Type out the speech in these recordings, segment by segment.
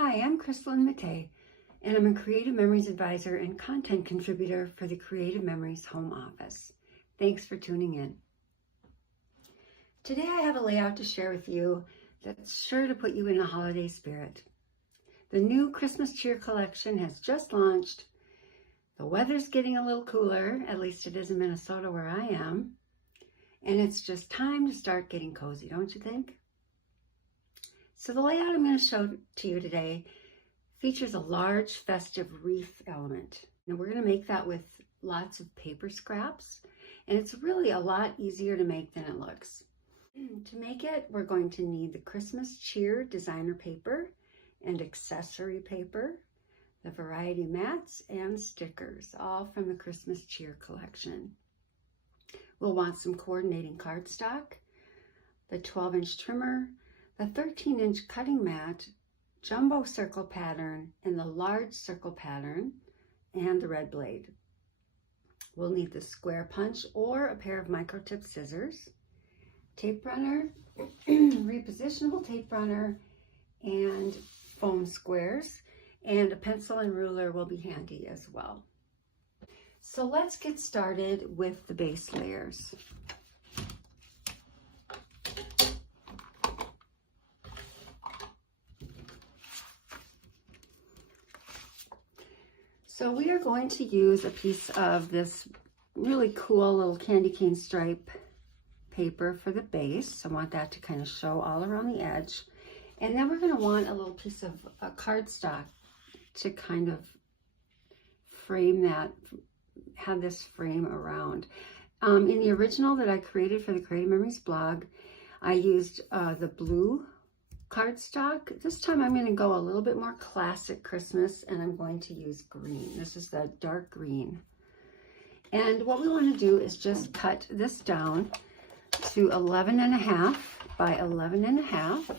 Hi, I'm Krislyn Mattei, and I'm a Creative Memories Advisor and Content Contributor for the Creative Memories Home Office. Thanks for tuning in. Today I have a layout to share with you that's sure to put you in a holiday spirit. The new Christmas Cheer collection has just launched. The weather's getting a little cooler, at least it is in Minnesota where I am, and it's just time to start getting cozy, don't you think? So the layout I'm going to show to you today features a large festive wreath element. Now we're going to make that with lots of paper scraps, and it's really a lot easier to make than it looks. To make it, we're going to need the Christmas Cheer designer paper and accessory paper, the variety mats and stickers, all from the Christmas Cheer collection. We'll want some coordinating cardstock, the 12-inch trimmer, the 13-inch cutting mat, jumbo circle pattern, and the large circle pattern, and the red blade. We'll need the square punch or a pair of microtip scissors, tape runner, repositionable tape runner, and foam squares, and a pencil and ruler will be handy as well. So let's get started with the base layers. So we are going to use a piece of this really cool little candy cane stripe paper for the base. I want that to kind of show all around the edge. And then we're going to want a little piece of cardstock to kind of frame that, have this frame around. In the original that I created for the Creative Memories blog, I used the blue cardstock. This time I'm going to go a little bit more classic Christmas, and I'm going to use green. This is the dark green. And what we want to do is just cut this down to 11.5 by 11.5.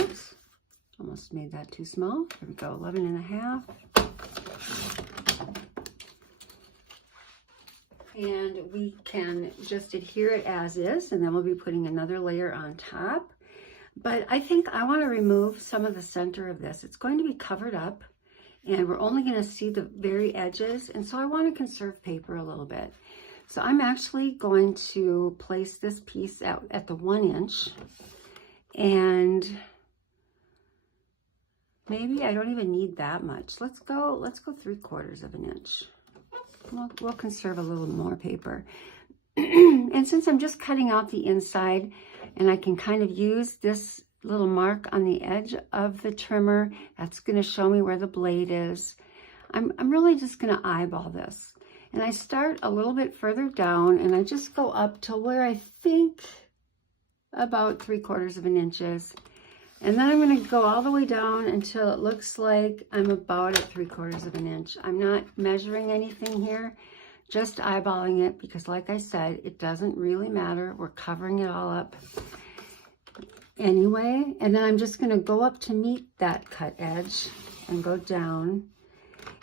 Oops, almost made that too small. Here we go, 11.5. And we can just adhere it as is, and then we'll be putting another layer on top. But I think I want to remove some of the center of this. It's going to be covered up, and we're only going to see the very edges, and so I want to conserve paper a little bit. So I'm actually going to place this piece out at the 1 inch, and maybe I don't even need that much. Let's go 3/4 of an inch. We'll conserve a little more paper. And since I'm just cutting out the inside, and I can kind of use this little mark on the edge of the trimmer, that's going to show me where the blade is. I'm really just going to eyeball this. And I start a little bit further down, and I just go up to where I think about 3/4 of an inch is. And then I'm going to go all the way down until it looks like I'm about at 3/4 of an inch. I'm not measuring anything here, just eyeballing it, because like I said, it doesn't really matter. We're covering it all up anyway. And then I'm just going to go up to meet that cut edge and go down.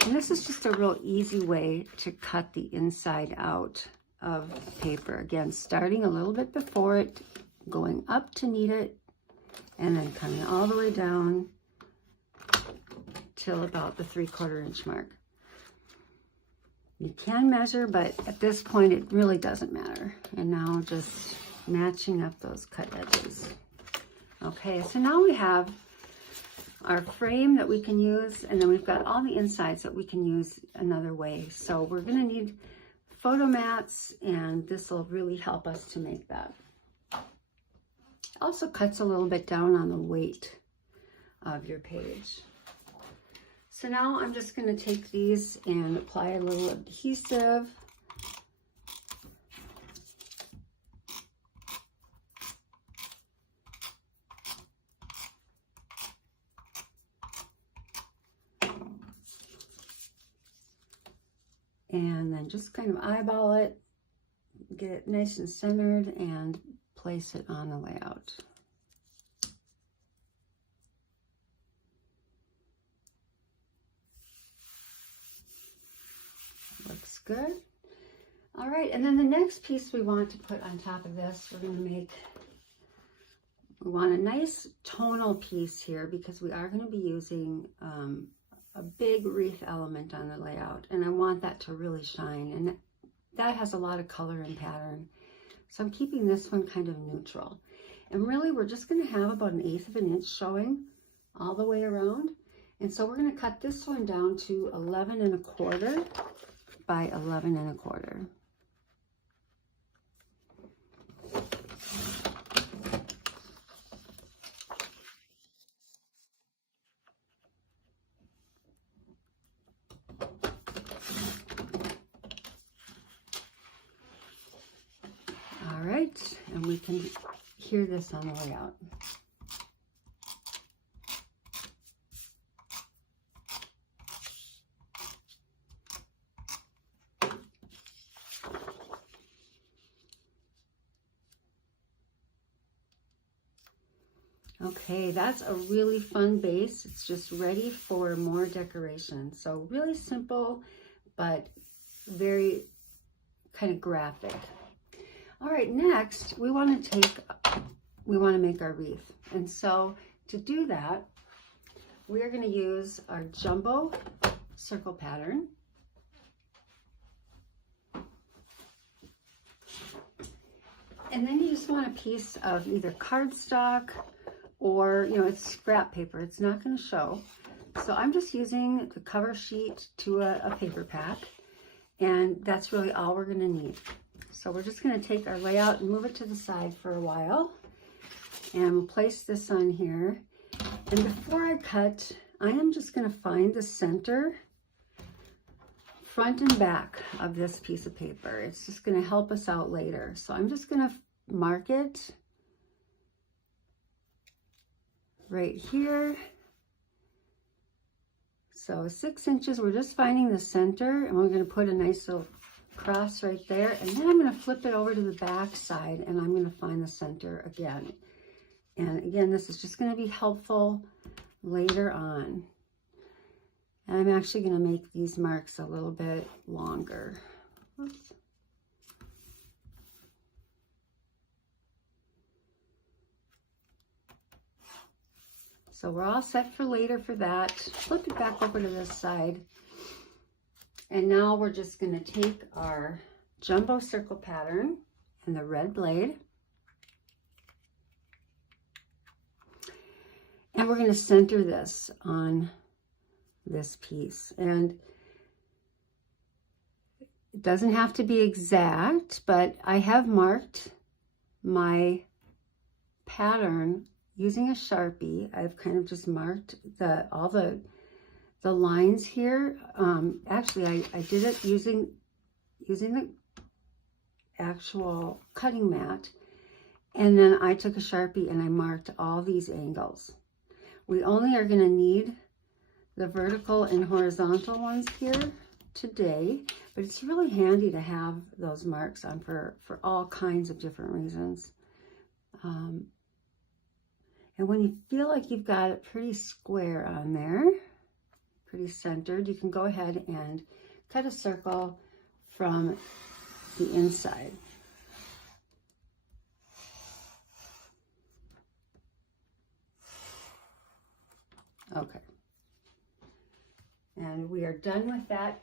And this is just a real easy way to cut the inside out of paper. Again, starting a little bit before it, going up to meet it, and then coming all the way down till about the 3/4 inch mark. You can measure, but at this point it really doesn't matter. And now just matching up those cut edges. Okay, so now we have our frame that we can use, and then we've got all the insides that we can use another way. So we're going to need photo mats, and this will really help us to make that. Also cuts a little bit down on the weight of your page. So now I'm just going to take these and apply a little adhesive. And then just kind of eyeball it, get it nice and centered, and place it on the layout. good. All right, and then the next piece we want to put on top of this, we want a nice tonal piece here because we are going to be using a big wreath element on the layout, and I want that to really shine, and that has a lot of color and pattern. So I'm keeping this one kind of neutral. And really, we're just going to have about 1/8 of an inch showing all the way around. And so we're going to cut this one down to 11 1/4 by 11 1/4. All right, and we can hear this on the way out. Okay, that's a really fun base. It's just ready for more decoration. So really simple, but very kind of graphic. All right, next we want to make our wreath. And so to do that, we are going to use our jumbo circle pattern. And then you just want a piece of either cardstock or, it's scrap paper. It's not going to show. So I'm just using the cover sheet to a paper pack. And that's really all we're going to need. So we're just going to take our layout and move it to the side for a while. And we'll place this on here. And before I cut, I am just going to find the center, front and back of this piece of paper. It's just going to help us out later. So I'm just going to mark it right here. So 6 inches, we're just finding the center, and we're going to put a nice little cross right there, and then I'm going to flip it over to the back side, and I'm going to find the center again. And again, this is just going to be helpful later on. And I'm actually going to make these marks a little bit longer. Oops. So we're all set for later for that. Flip it back over to this side. And now we're just going to take our jumbo circle pattern and the red blade. And we're going to center this on this piece. And it doesn't have to be exact, but I have marked my pattern using a Sharpie. I've kind of just marked all the lines here. Actually, I did it using the actual cutting mat, and then I took a Sharpie and I marked all these angles. We only are going to need the vertical and horizontal ones here today, but it's really handy to have those marks on for all kinds of different reasons. And when you feel like you've got it pretty square on there, pretty centered, you can go ahead and cut a circle from the inside. Okay. And we are done with that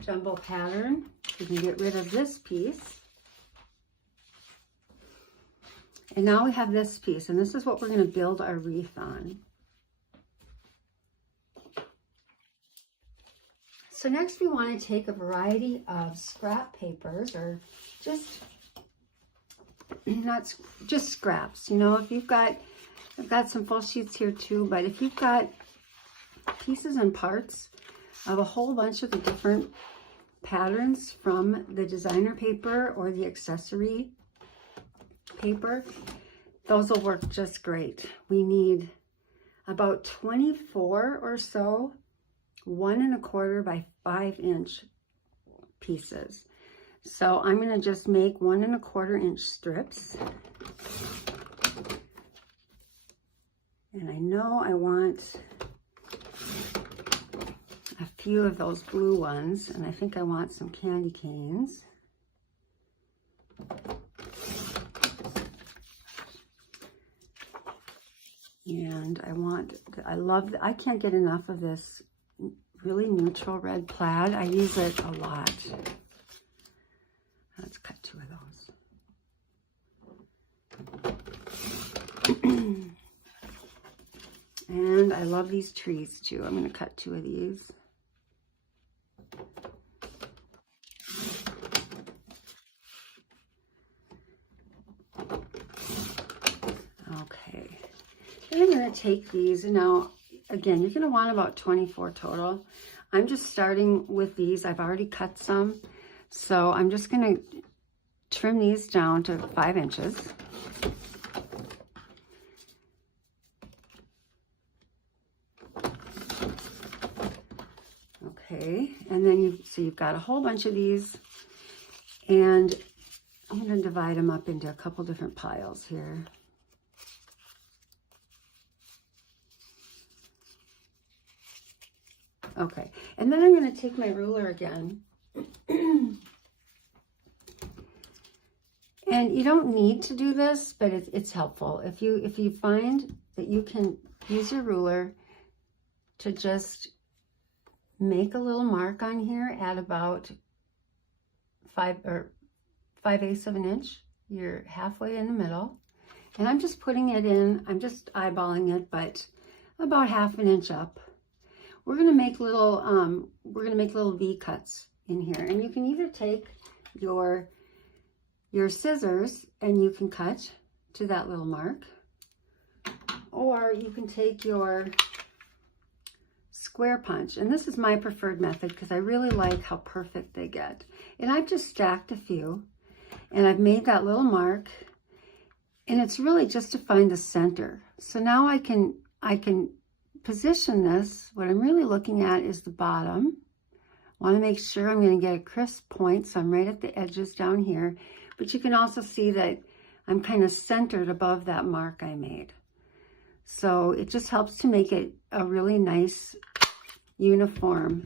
jumbo pattern. We can get rid of this piece. And now we have this piece, and this is what we're going to build our wreath on. So next we want to take a variety of scrap papers, or not just scraps. If you've got, I've got some full sheets here too, but if you've got pieces and parts of a whole bunch of the different patterns from the designer paper or the accessory paper, those will work just great. We need about 24 or so 1 1/4 by 5 inch pieces. So I'm going to just make 1 1/4 inch strips. And I know I want a few of those blue ones, and I think I want some candy canes. And I can't get enough of this really neutral red plaid. I use it a lot. Let's cut 2 of those. And I love these trees too. I'm going to cut 2 of these. Okay. Then I'm going to take these. Now, again, you're going to want about 24 total. I'm just starting with these. I've already cut some. So I'm just going to trim these down to 5 inches. Okay, and then you've got a whole bunch of these, and I'm going to divide them up into a couple different piles here. Okay, and then I'm going to take my ruler again. And you don't need to do this, but it's helpful. If you find that you can use your ruler to just make a little mark on here at about 5/8 of an inch. You're halfway in the middle. And I'm just putting it in, I'm just eyeballing it, but about 1/2 inch up. We're going to make little V cuts in here. And you can either take your scissors and you can cut to that little mark, or you can take your square punch. And this is my preferred method because I really like how perfect they get. And I've just stacked a few and I've made that little mark, and it's really just to find the center. So now I can position this. What I'm really looking at is the bottom. I want to make sure I'm going to get a crisp point, so I'm right at the edges down here. But you can also see that I'm kind of centered above that mark I made. So it just helps to make it a really nice uniform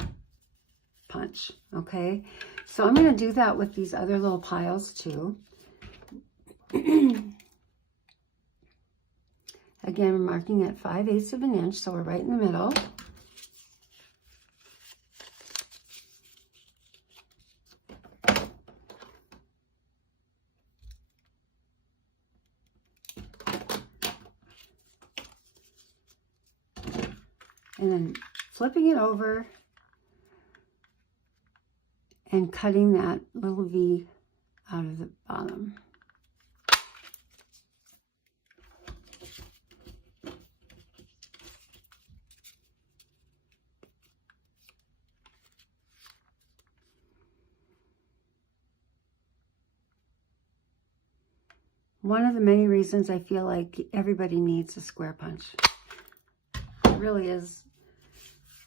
punch, okay? So I'm going to do that with these other little piles too. Again, we're marking at 5/8 of an inch, so we're right in the middle. And then flipping it over and cutting that little V out of the bottom. One of the many reasons I feel like everybody needs a square punch. It really is,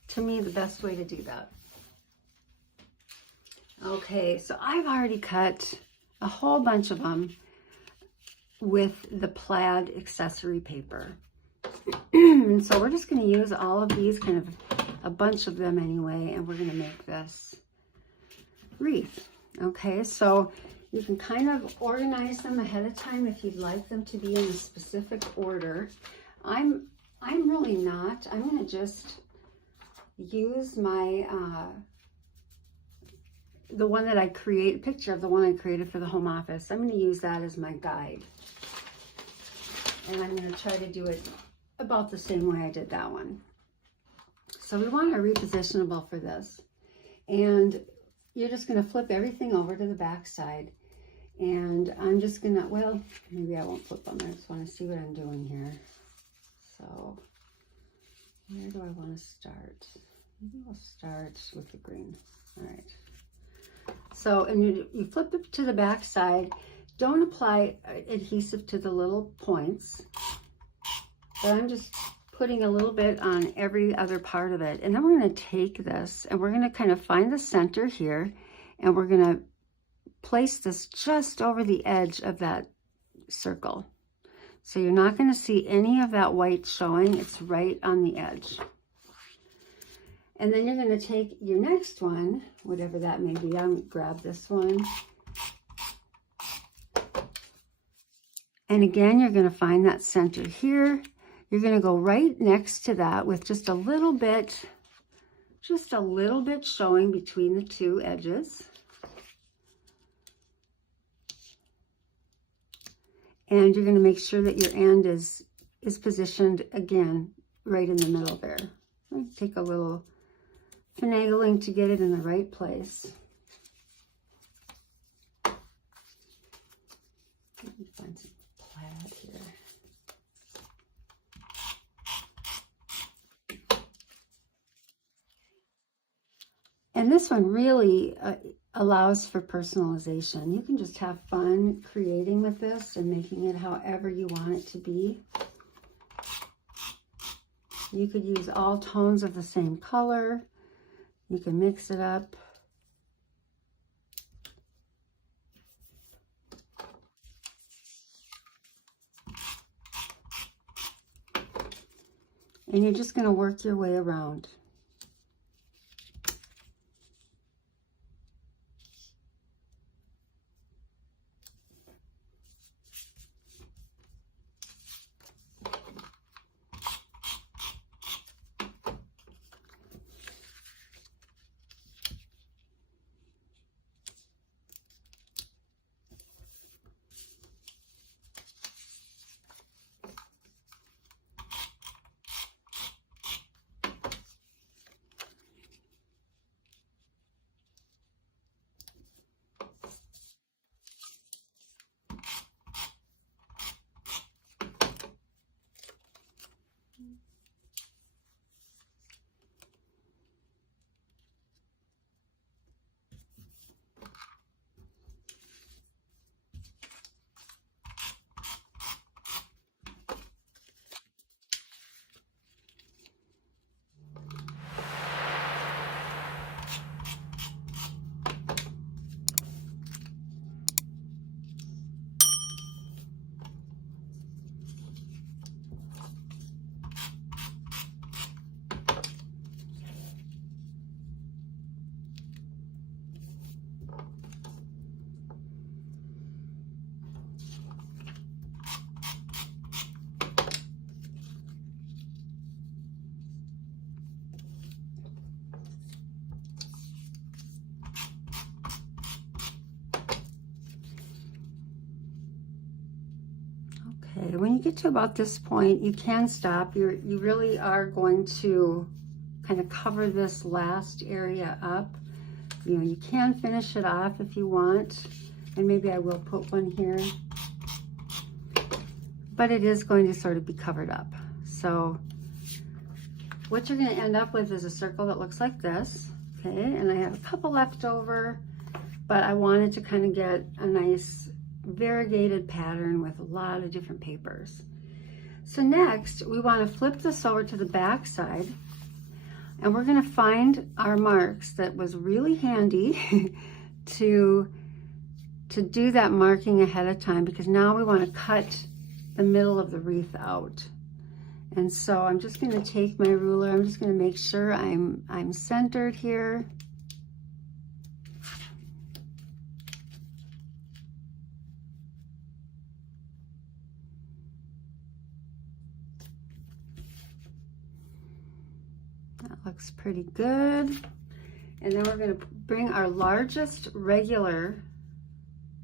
to me, the best way to do that. Okay, so I've already cut a whole bunch of them with the plaid accessory paper. And so we're just going to use all of these, kind of a bunch of them anyway, and we're going to make this wreath. Okay, so you can kind of organize them ahead of time if you'd like them to be in a specific order. I'm really not. I'm going to just use my the one that I create, picture of the one I created for the home office. I'm going to use that as my guide. And I'm going to try to do it about the same way I did that one. So we want a repositionable for this. And you're just going to flip everything over to the back side. And I'm just going to, well, maybe I won't flip them. I just want to see what I'm doing here. So where do I want to start? Maybe we'll start with the green. All right. So, and you flip it to the back side. Don't apply adhesive to the little points. But I'm just putting a little bit on every other part of it. And then we're going to take this and we're going to kind of find the center here. And we're going to place this just over the edge of that circle. So you're not going to see any of that white showing. It's right on the edge. And then you're going to take your next one, whatever that may be. I'm going to grab this one. And again, you're going to find that center here. You're going to go right next to that with just a little bit showing between the two edges. And you're going to make sure that your end is positioned again right in the middle there. Take a little finagling to get it in the right place. Let me find some plaid here. And this one really allows for personalization. You can just have fun creating with this and making it however you want it to be. You could use all tones of the same color. You can mix it up. And you're just going to work your way around. Okay, when you get to about this point, you can stop. You really are going to kind of cover this last area up. You know, you can finish it off if you want, and maybe I will put one here, but it is going to sort of be covered up. So what you're going to end up with is a circle that looks like this, okay? And I have a couple left over, but I wanted to kind of get a nice variegated pattern with a lot of different papers. So next, we want to flip this over to the back side, and we're going to find our marks. That was really handy to do that marking ahead of time, because now we want to cut the middle of the wreath out. And so I'm just going to take my ruler. I'm just going to make sure I'm centered here. That looks pretty good. And then we're going to bring our largest regular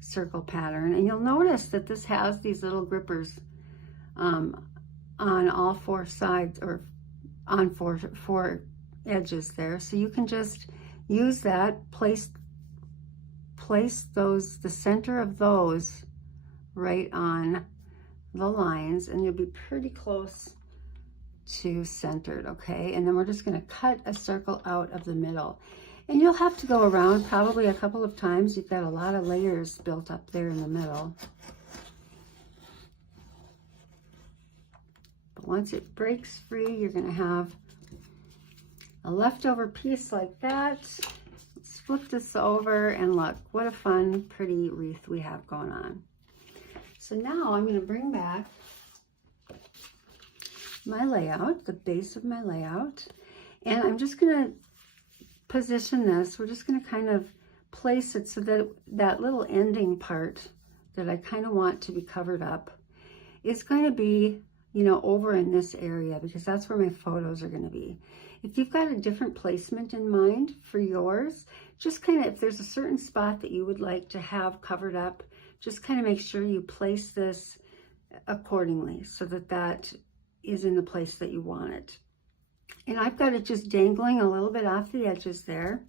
circle pattern, and you'll notice that this has these little grippers on all four sides, or on four edges there. So you can just use that, place those, the center of those right on the lines, and you'll be pretty close to centered, okay? And then we're just going to cut a circle out of the middle. And you'll have to go around probably a couple of times. You've got a lot of layers built up there in the middle. But once it breaks free, you're going to have a leftover piece like that. Let's flip this over, and look, what a fun, pretty wreath we have going on. So now I'm going to bring back my layout, the base of my layout, and I'm just going to position this, we're just going to kind of place it so that that little ending part that I kind of want to be covered up is going to be, you know, over in this area, because that's where my photos are going to be. If you've got a different placement in mind for yours, just kind of, if there's a certain spot that you would like to have covered up, just kind of make sure you place this accordingly so that that is in the place that you want it. And I've got it just dangling a little bit off the edges there.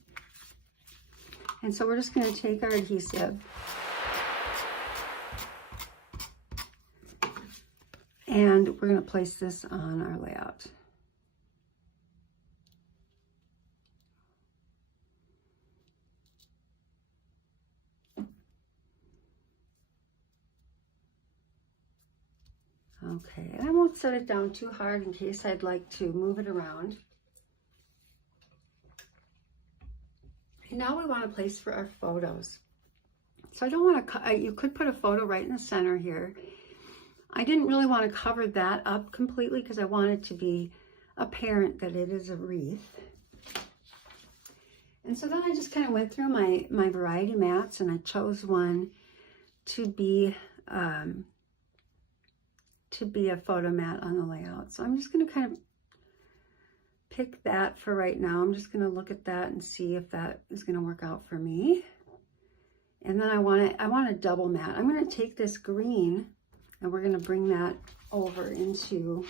And so we're just going to take our adhesive and we're going to place this on our layout. Okay, and I won't set it down too hard in case I'd like to move it around. And now we want a place for our photos. So I don't want to, you could put a photo right in the center here. I didn't really want to cover that up completely because I want it to be apparent that it is a wreath. And so then I just kind of went through my variety mats and I chose one to be a photo mat on the layout. So I'm just going to kind of pick that for right now. I'm just going to look at that and see if that is going to work out for me. And then I want a double mat. I'm going to take this green and we're going to bring that over into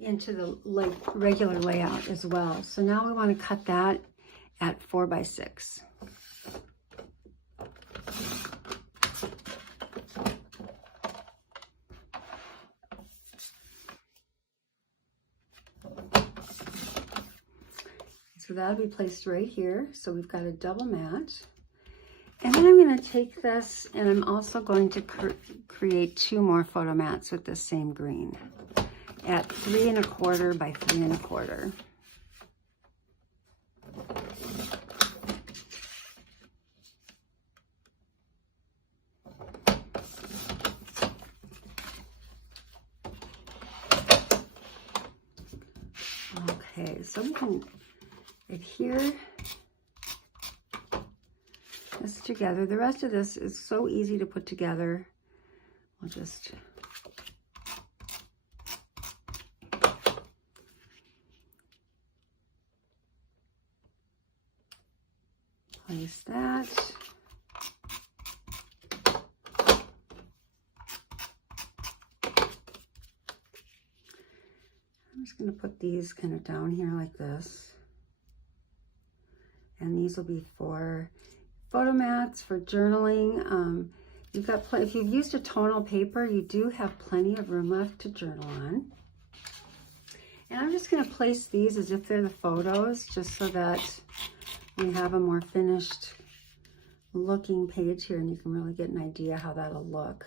the regular layout as well. So now we want to cut that at 4x6. So that'll be placed right here. So we've got a double mat. And then I'm going to take this and I'm also going to create 2 more photo mats with the same green at 3 1/4 by 3 1/4. Okay, so we can adhere this together. The rest of this is so easy to put together. We'll just place that. I'm just going to put these kind of down here like this. And these will be for photo mats, for journaling. You've got if you've used a tonal paper, you do have plenty of room left to journal on. And I'm just going to place these as if they're the photos, just so that we have a more finished looking page here and you can really get an idea how that'll look.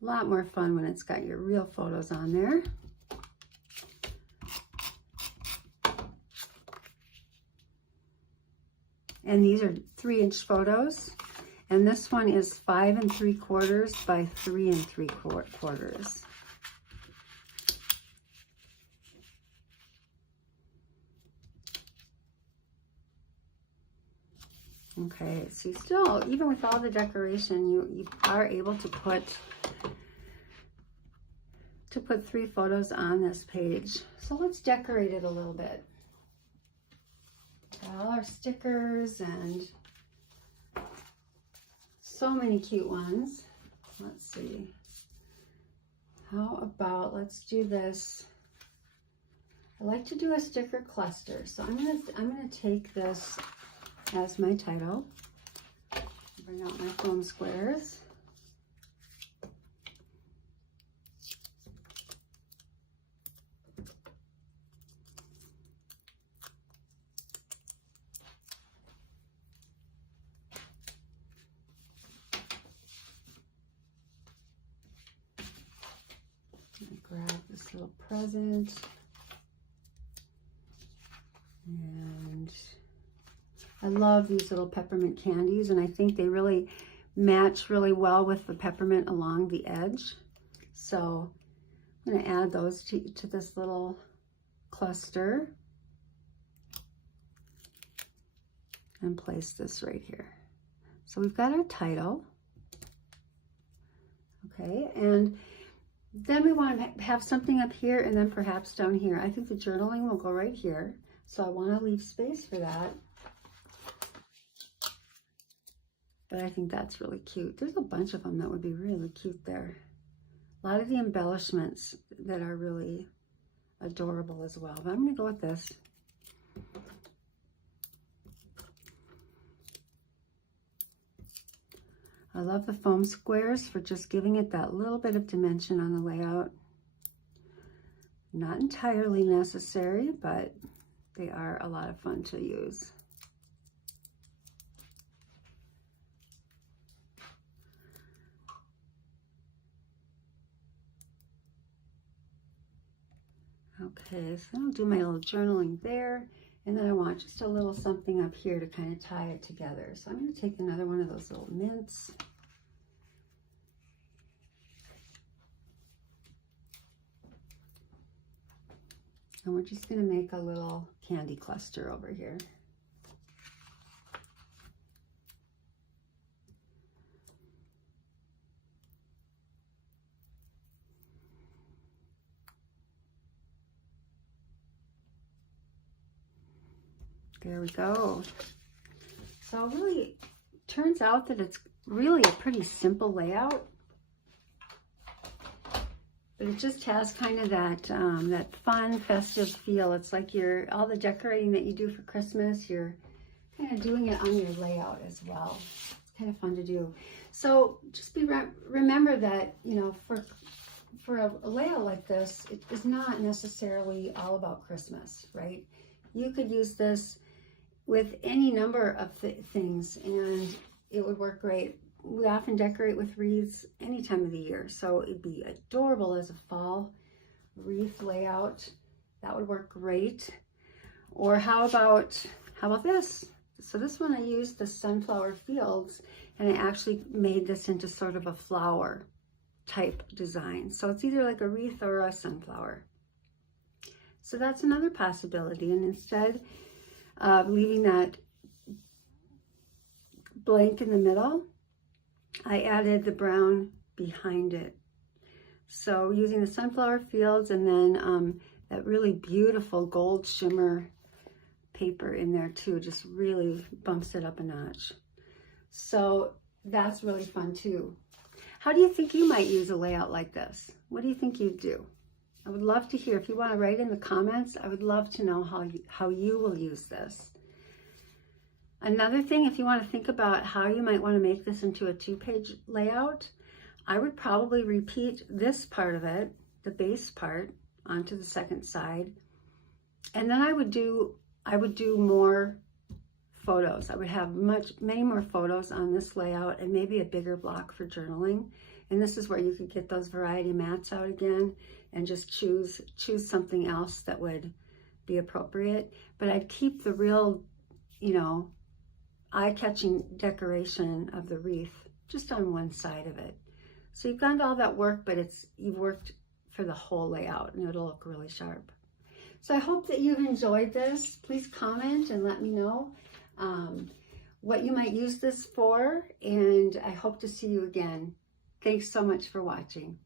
A lot more fun when it's got your real photos on there. And these are 3-inch photos. And this one is 5 3/4 by 3 3/4. Okay, so you still, even with all the decoration, you are able to put 3 photos on this page. So let's decorate it a little bit. Got all our stickers and so many cute ones. Let's see. How about, let's do this. I like to do a sticker cluster. So I'm gonna take this as my title. Bring out my foam squares. Grab this little present, and I love these little peppermint candies, and I think they really match really well with the peppermint along the edge. So I'm going to add those to this little cluster and place this right here. So we've got our title. Okay, and then we want to have something up here and then perhaps down here. I think the journaling will go right here. So I want to leave space for that. But I think that's really cute. There's a bunch of them that would be really cute there. A lot of the embellishments that are really adorable as well. But I'm going to go with this. I love the foam squares for just giving it that little bit of dimension on the layout. Not entirely necessary, but they are a lot of fun to use. Okay, so I'll do my little journaling there, and then I want just a little something up here to kind of tie it together. So I'm going to take another one of those little mints. And we're just going to make a little candy cluster over here. There we go. So really, turns out that it's really a pretty simple layout. But it just has kind of that that fun, festive feel. It's like all the decorating that you do for Christmas, you're kind of doing it on your layout as well. It's kind of fun to do. So just remember that, you know, for a layout like this, it is not necessarily all about Christmas, right? You could use this with any number of things and it would work great. We often decorate with wreaths any time of the year, so it'd be adorable as a fall wreath layout. That would work great. Or how about this? So this one I used the sunflower fields and I actually made this into sort of a flower type design. So it's either like a wreath or a sunflower. So that's another possibility. And instead of leaving that blank in the middle, I added the brown behind it. So using the sunflower fields and then that really beautiful gold shimmer paper in there too, just really bumps it up a notch. So that's really fun too. How do you think you might use a layout like this? What do you think you'd do? I would love to hear. If you want to write in the comments, I would love to know how you will use this. Another thing, if you want to think about how you might want to make this into a 2-page layout, I would probably repeat this part of it, the base part, onto the second side. And then I would do more photos. I would have many more photos on this layout and maybe a bigger block for journaling. And this is where you could get those variety mats out again and just choose something else that would be appropriate. But I'd keep the real, you know, eye-catching decoration of the wreath just on one side of it. So you've done all that work, but you've worked for the whole layout and it'll look really sharp. So I hope that you've enjoyed this. Please comment and let me know what you might use this for, and I hope to see you again. Thanks so much for watching.